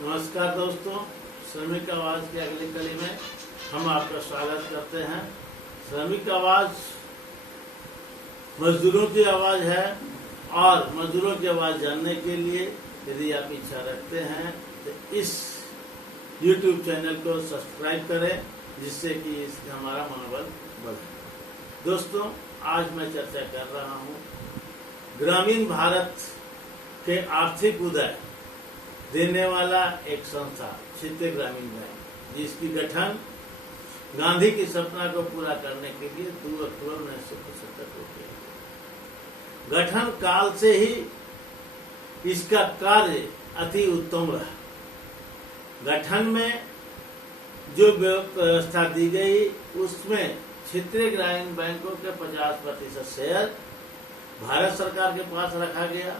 नमस्कार दोस्तों, श्रमिक आवाज के अगली कड़ी में हम आपका स्वागत करते हैं। श्रमिक आवाज मजदूरों की आवाज है और मजदूरों की आवाज जानने के लिए यदि आप इच्छा रखते हैं तो इस YouTube चैनल को सब्सक्राइब करें, जिससे कि इससे हमारा मनोबल बढ़े। दोस्तों, आज मैं चर्चा कर रहा हूँ ग्रामीण भारत के आर्थिक उदय देने वाला एक संस्था क्षेत्रीय ग्रामीण बैंक, जिसकी गठन गांधी की सपना को पूरा करने के लिए 2 अक्टूबर 1975 को किया। गठन काल से ही इसका कार्य अति उत्तम रहा। गठन में जो व्यवस्था दी गई उसमें क्षेत्रीय ग्रामीण बैंकों के 50% शेयर भारत सरकार के पास रखा गया,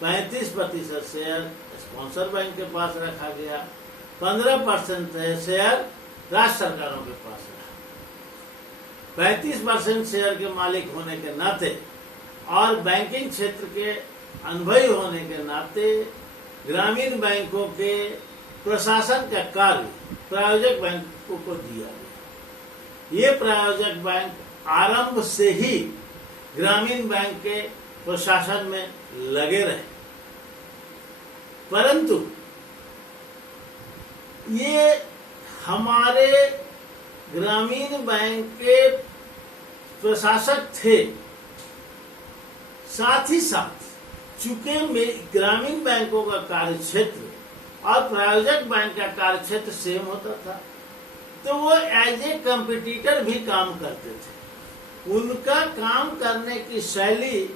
35% शेयर स्पॉन्सर बैंक के पास रखा गया, 15% शेयर राज्य सरकारों के पास रहा। 35% शेयर के मालिक होने के नाते और बैंकिंग क्षेत्र के अनुभवी होने के नाते ग्रामीण बैंकों के प्रशासन का कार्य प्रायोजक बैंकों को दिया गया। ये प्रायोजक बैंक आरंभ से ही ग्रामीण बैंक के प्रशासन में लगे रहे, परंतु ये हमारे ग्रामीण बैंक के प्रशासक थे। साथ ही साथ चूंकि ग्रामीण बैंकों का कार्य क्षेत्र और प्रायोजक बैंक का कार्य क्षेत्र सेम होता था, तो वो एज ए कंपटीटर भी काम करते थे। उनका काम करने की शैली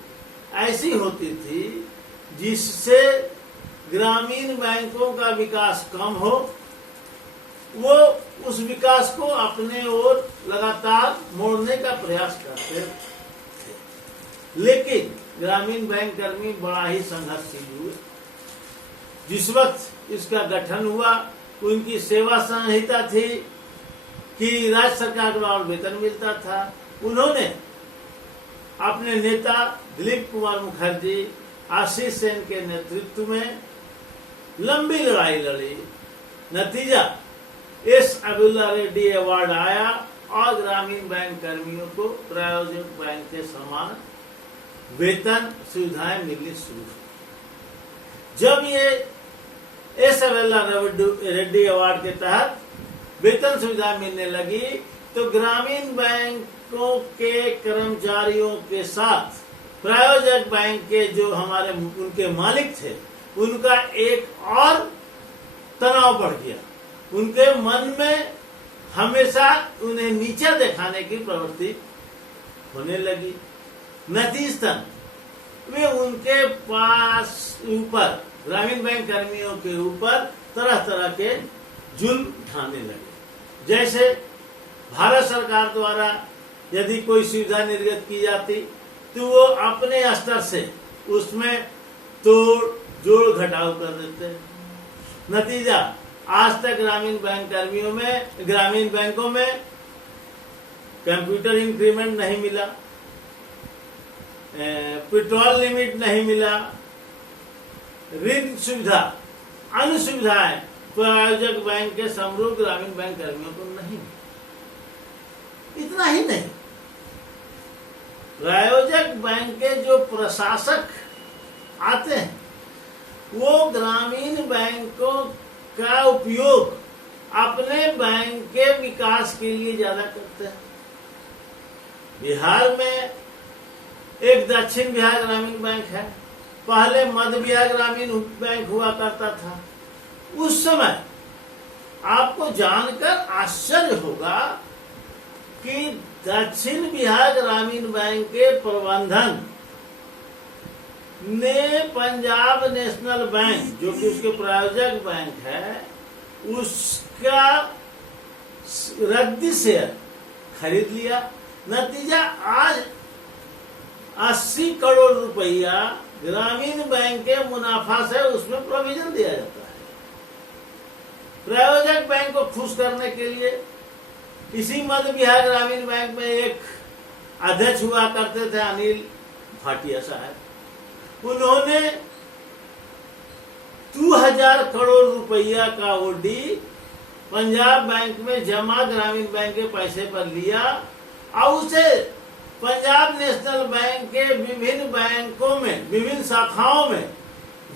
ऐसी होती थी जिससे ग्रामीण बैंकों का विकास कम हो, वो उस विकास को अपने ओर लगातार मोड़ने का प्रयास करते थे। लेकिन ग्रामीण बैंक कर्मी बड़ा ही संघर्षशील हुए। जिस वक्त इसका गठन हुआ, उनकी सेवा संहिता थी कि राज्य सरकार द्वारा वेतन मिलता था। उन्होंने अपने नेता दिलीप कुमार मुखर्जी, आशीष सेन के नेतृत्व में लंबी लड़ाई लड़ी। नतीजा एस अब्दुल्ला रेड्डी अवार्ड आया और ग्रामीण बैंक कर्मियों को प्रायोजक बैंक के समान वेतन सुविधाएं मिलनी शुरू हुई। जब ये एस अब्दुल्ला रेड्डी अवार्ड के तहत वेतन सुविधा मिलने लगी, तो ग्रामीण बैंकों के कर्मचारियों के साथ प्रायोजक बैंक के जो हमारे उनके मालिक थे, उनका एक और तनाव बढ़ गया। उनके मन में हमेशा उन्हें नीचा दिखाने की प्रवृत्ति होने लगी। नतीजतन वे उनके पास ऊपर ग्रामीण बैंक कर्मियों के ऊपर तरह तरह के जुल्म उठाने लगे। जैसे भारत सरकार द्वारा यदि कोई सुविधा निर्गत की जाती तो वो अपने स्तर से उसमें तोड़ जोड़ घटाव कर देते। नतीजा आज तक ग्रामीण बैंकों में कंप्यूटर इंक्रीमेंट नहीं मिला, पेट्रोल लिमिट नहीं मिला, ऋण सुविधा, अन्य सुविधाएं प्रायोजक बैंक के समरूप ग्रामीण बैंक कर्मियों को नहीं मिली। इतना ही नहीं, प्रायोजक बैंक के जो प्रशासक आते हैं वो ग्रामीण बैंकों का उपयोग अपने बैंक के विकास के लिए ज्यादा करते हैं। बिहार में एक दक्षिण बिहार ग्रामीण बैंक है, पहले मध्य बिहार ग्रामीण बैंक हुआ करता था। उस समय आपको जानकर आश्चर्य होगा कि दक्षिण बिहार ग्रामीण बैंक के प्रबंधन ने पंजाब नेशनल बैंक, जो कि उसके प्रायोजक बैंक है, उसका रद्दी शेयर खरीद लिया। नतीजा आज 80 करोड़ रुपया ग्रामीण बैंक के मुनाफा से उसमें प्रोविजन दिया जाता है। प्रायोजक बैंक को खुश करने के लिए इसी मध्य बिहार ग्रामीण बैंक में एक अध्यक्ष हुआ करते थे, अनिल भाटिया साहब। उन्होंने 2000 करोड़ रुपया का ओडी पंजाब बैंक में जमा ग्रामीण बैंक के पैसे पर लिया और उसे पंजाब नेशनल बैंक के विभिन्न बैंकों में, विभिन्न शाखाओं में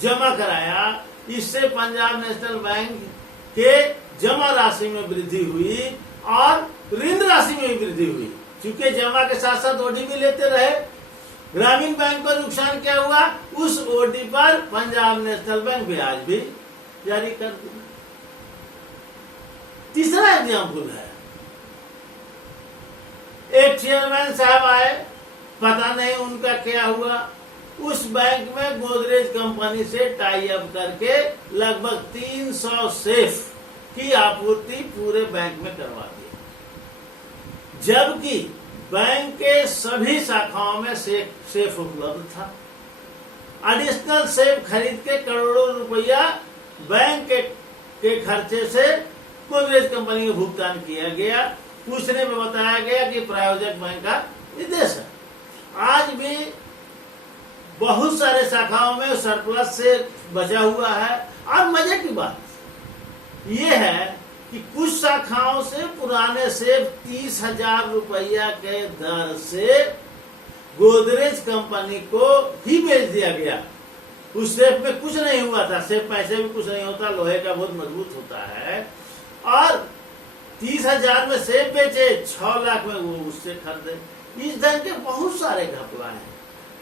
जमा कराया। इससे पंजाब नेशनल बैंक के जमा राशि में वृद्धि हुई और ऋण राशि में भी वृद्धि हुई, क्योंकि जमा के साथ साथ ओडी भी लेते रहे। ग्रामीण बैंक को नुकसान क्या हुआ, उस ओडी पर पंजाब नेशनल बैंक ब्याज भी जारी कर दिया। तीसरा एग्जाम्पल है, एक चेयरमैन साहब आए, पता नहीं उनका क्या हुआ, उस बैंक में गोदरेज कंपनी से टाई अप करके लगभग 300 सेफ की आपूर्ति पूरे बैंक में करवा दी, जबकि बैंक के सभी शाखाओं में सेफ उपलब्ध था। एडिशनल सेफ खरीद के करोड़ों रुपया बैंक के खर्चे से गोदरेज कंपनी को भुगतान किया गया। पूछने में बताया गया कि प्रायोजक बैंक का निर्देश है। आज भी बहुत सारे शाखाओं में सरप्लस से बचा हुआ है। और मजे की बात यह है कि कुछ शाखाओं से पुराने सेफ 30,000 रुपया के दर से गोदरेज कंपनी को ही बेच दिया गया। उस सेफ में कुछ नहीं हुआ था, सेफ पैसे भी कुछ नहीं होता, लोहे का बहुत मजबूत होता है, और 30,000 में सेफ बेचे, 6 लाख में वो उससे खरीदे। इस ढंग के बहुत सारे घपला हैं।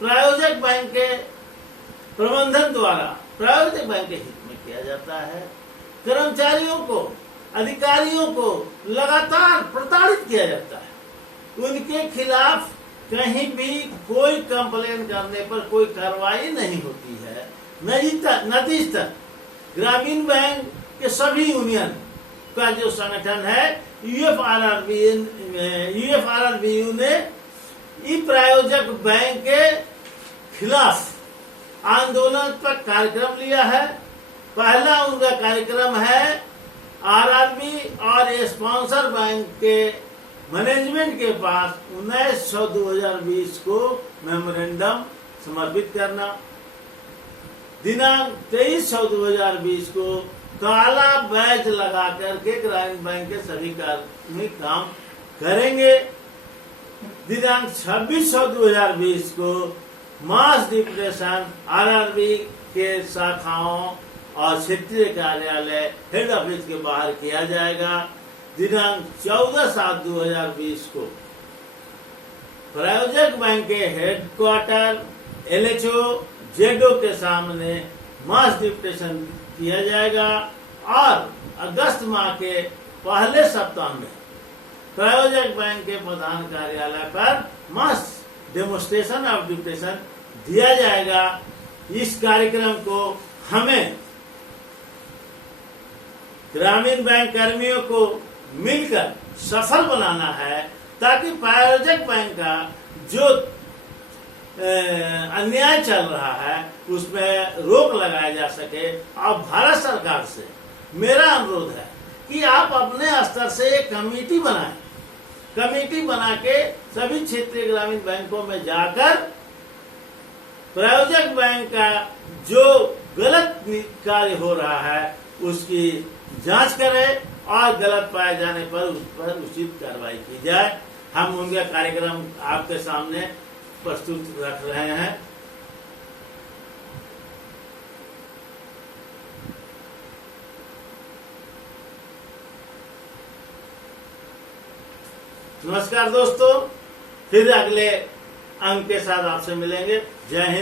प्रायोजक बैंक के प्रबंधन द्वारा प्रायोजक बैंक के हित में किया जाता है। कर्मचारियों को, अधिकारियों को लगातार प्रताड़ित किया जाता है। उनके खिलाफ कहीं भी कोई कंप्लेन करने पर कोई कार्रवाई नहीं होती है। नतीजतन ग्रामीण बैंक के सभी यूनियन का जो संगठन है यूएफआरआरबीयू ने ई प्रायोजक बैंक के खिलाफ आंदोलनात्मक कार्यक्रम लिया है। पहला उनका कार्यक्रम है आरआरबी और स्पॉन्सर बैंक के मैनेजमेंट के पास 19/6/2020 को मेमोरेंडम समर्पित करना। दिनांक 23/6/2020 को काला बैच लगा करके ग्रामीण बैंक के सभी कर्मी काम करेंगे। दिनांक 26/6/2020 को मास डिप्रेशन आरआरबी के शाखाओं और क्षेत्रीय कार्यालय हेड ऑफिस के बाहर किया जाएगा। दिनांक 14/7/2020 को प्रायोजक बैंक के हेडक्वार्टर एलएचओ जेडो के सामने मास डिप्रेशन किया जाएगा और अगस्त माह के पहले सप्ताह में प्रायोजक बैंक के प्रधान कार्यालय पर मास डेमोन्स्ट्रेशन ऑफ डिप्रेशन दिया जाएगा। इस कार्यक्रम को हमें ग्रामीण बैंक कर्मियों को मिलकर सफल बनाना है, ताकि प्रायोजक बैंक का जो अन्याय चल रहा है उसमें रोक लगाया जा सके। और भारत सरकार से मेरा अनुरोध है कि आप अपने स्तर से एक कमेटी बनाएं। कमेटी बना के सभी क्षेत्रीय ग्रामीण बैंकों में जाकर प्रायोजक बैंक का जो गलत कार्य हो रहा है उसकी जांच करें और गलत पाए जाने पर उस पर उचित कार्रवाई की जाए। हम उनका कार्यक्रम आपके सामने प्रस्तुत रख रहे हैं। नमस्कार दोस्तों, फिर अगले अंक के साथ आपसे मिलेंगे। जय हिंद।